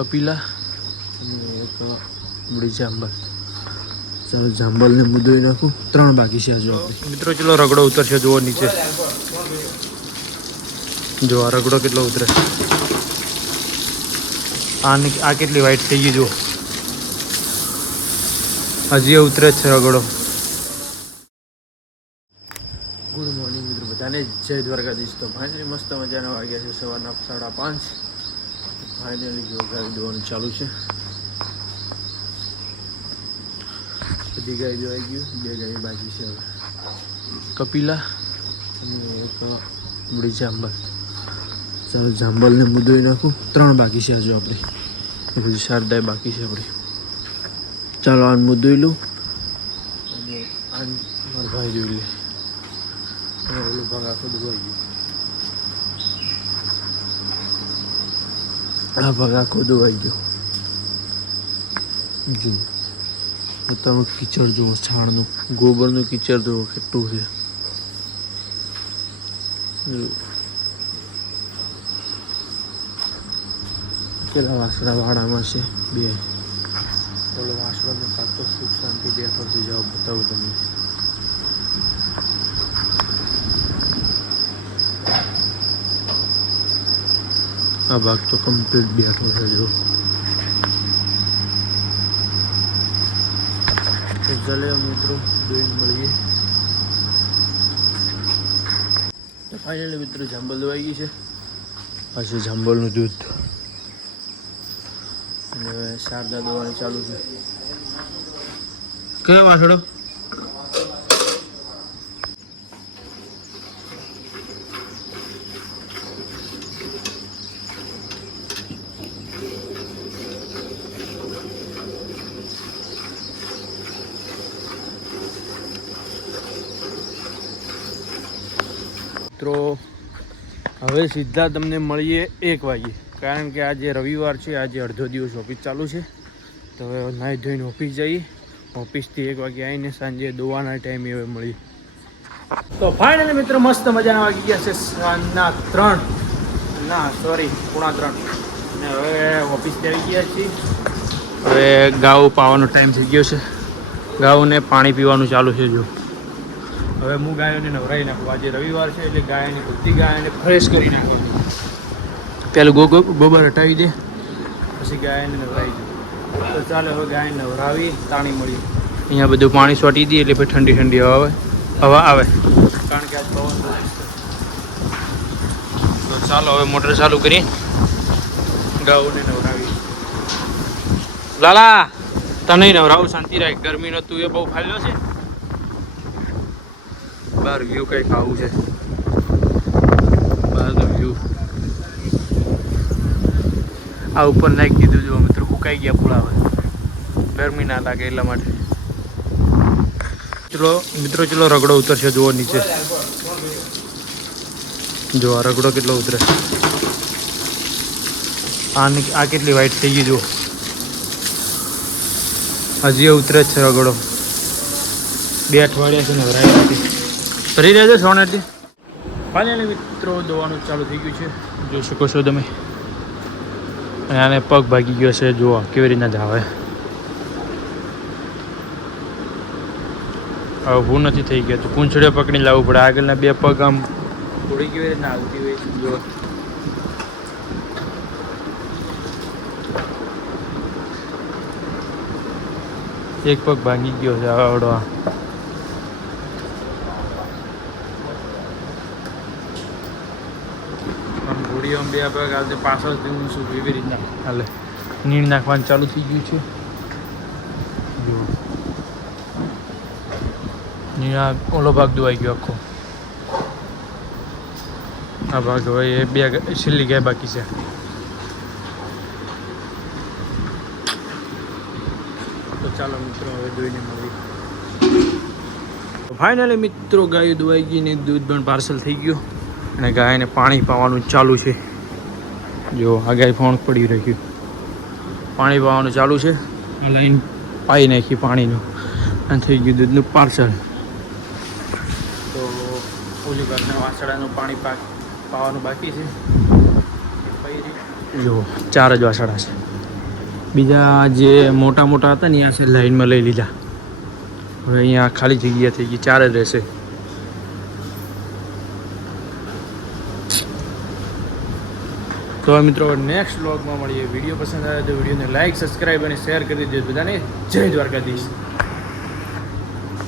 કપિલા અને એક બડી જાંબલ. ચાલો જાંબલને મુદોઈ નાખું. 3 બાકી છે હજુ આપણે. મિત્રો ચલો રગડો ઉતરશે જુઓ નીચે. જો આ રગડો કેટલો ઉતરે. આ કેટલી વાઈટ થઈ ગઈ જુઓ. હજી ઉતરે જ છે રગડો. ગુડ મોર્નિંગ મિત્રો બધાને, જય દ્વારકાધીશ. તો ફાઇનલી મસ્ત મજાના વાગ્યા છે સવારના 5:30. ફાઇનલી જો ગાય દોવાનું ચાલુ છે. બધી ગાય દોવાઈ ગયું, 2 ગાય બાકી છે હવે. કપિલા અને એક બડી જાંબલ. ચાલો જાંબલને મુદોઈ નાખું. 3 બાકી છે હજુ આપણે. એ બધી 4 ગાય બાકી છે આપણી. ચાલો આને મુદોઈ લઉં અને આન મારો ભાઈ જોઈ લે. અને ઓલો ભાગ આખો દુભાઈ ગયો. આ ભાગ આખો દુભાઈ ગયો. જો પોતાનું કીચડ જુઓ, છાણનું ગોબરનું કીચડ જુઓ કેટલું છે. કેટલા વાસણા વાળામાં છે 2. ઓલો વાસણાનો કાંતો સુખ શાંતિ બેઠો થઈ જાઓ, બતાવું તમને. આ ભાગ તો કમ્પ્લીટ બેઠો છે. જો ચાલે મિત્રો જોઈને મળીએ. તો ફાઇનલી મિત્રો જાંબલ દવાઈ ગઈ છે. પાછું જાંબલનું દૂધ અને હવે શારદા દવાની ચાલુ છે. કયો વાસડો? મિત્રો હવે સીધા તમને મળીએ 1 વાગે, કારણ કે આજે રવિવાર છે. આજે અડધો દિવસ ઓફિસ ચાલુ છે. તો હવે નાહી ધોઈને ઓફિસ જઈએ. ઓફિસથી 1 વાગે આવીને સાંજે દોવાના ટાઈમે હવે મળીએ. તો ફાઇનલી મિત્રો મસ્ત મજાના વાગી ગયા છે સાંજના 3:30. અને હવે ઓફિસથી આવી ગયા છીએ. હવે ગાઉ પાવાનો ટાઈમ થઈ ગયો છે. ગાઉને પાણી પીવાનું ચાલુ છે. જો હવે હું ગાયોને નવરાવી નાખું. આજે રવિવાર છે એટલે ગાયની બધી ગાયોને ફ્રેશ કરી નાખું. પેલું ગોબર હટાવી દે, પછી ગાયને નવરાવી દે. તો ચાલો હવે ગાય નવરાવી તાણી મળી. અહીંયા બધું પાણી છોટી દઈએ એટલે પછી ઠંડી ઠંડી હવા આવે, કારણ કે આજ પવન બહુ છે. તો ચાલો હવે મોટર ચાલુ કરી ગાયોને નવરાવી. લાલા તને નવરાવું, શાંતિ રાખ. ગરમીનો તું એ બહુ ફાલ્યો છે. બહાર વ્યૂ કંઈક આવું છે. બહારનો વ્યૂ આ ઉપર નાખી દીધું. જો મિત્રો સુકાઈ ગયા ફૂલાવે, ગરમી ના લાગે એટલા માટે. ચલો રગડો ઉતરશે જુઓ નીચે. જો આ રગડો કેટલો ઉતરે. આ કેટલી વાઈટ થઈ ગઈ. જો હજી ઉતરે જ છે રગડો. 2 અઠવાડિયા છે નવરાઈ નથી. ફરી રહેજો સોનેરથી. ફાઇનલી મિત્રો દોવાનું ચાલુ થઈ ગયું છે, જોઈ શકો છો તમે. અને આને પગ ભાગી ગયો છે. જુઓ કેવી રીતના ધાવે. હવે હું નથી થઈ ગયા તો પૂંછડે પકડીને લાવવું પડે. આગળના 2 પગ આમ થોડી કેવી રીતના હાલતી હોય છે. જુઓ એક પગ ભાગી ગયો છે આવડો. ઘોડીઓ 2 પગ હાલતે પાછળ હું શું એવી રીતના હાલે. નીણ નાખવાનું ચાલુ થઈ ગયું છે. જુઓ નીણા ઓલો ભાગ દોવાઈ ગયો આખો. આ ભાગ હવે એ 2 છેલ્લી ગાય બાકી છે. તો ચાલો મિત્રો હવે દોઈને મળી. ફાઇનલી મિત્રો ગાયો દોવાઈ ગઈ ને દૂધ પણ પાર્સલ થઈ ગયું. અને ગાયને પાણી પાવાનું ચાલુ છે. જો આ ગાય ફોન પડી રહ્યું, પાણી પાવાનું ચાલુ છે. આ લાઈન પાઈ નાખી પાણીનું અને થઈ ગયું દૂધનું પાર્સલ. તો ઓલી ઘરના વાસણાનું પાણી પાવાનું બાકી છે. જો 4 જ વાસણા છે. બીજા જે મોટા મોટા હતા ને અહીંયા છે લાઈનમાં લઈ લીધા. હવે અહીંયા ખાલી જગ્યા થઈ ગઈ, 4 જ રહેશે. તો મિત્રો નેક્સ્ટ વ્લોગમાં મળીએ. વિડીયો પસંદ આવે તો વિડીયોને લાઈક, સબસ્ક્રાઈબ અને શેર કરી દેજો બધાને. જય દ્વારકાધીશ.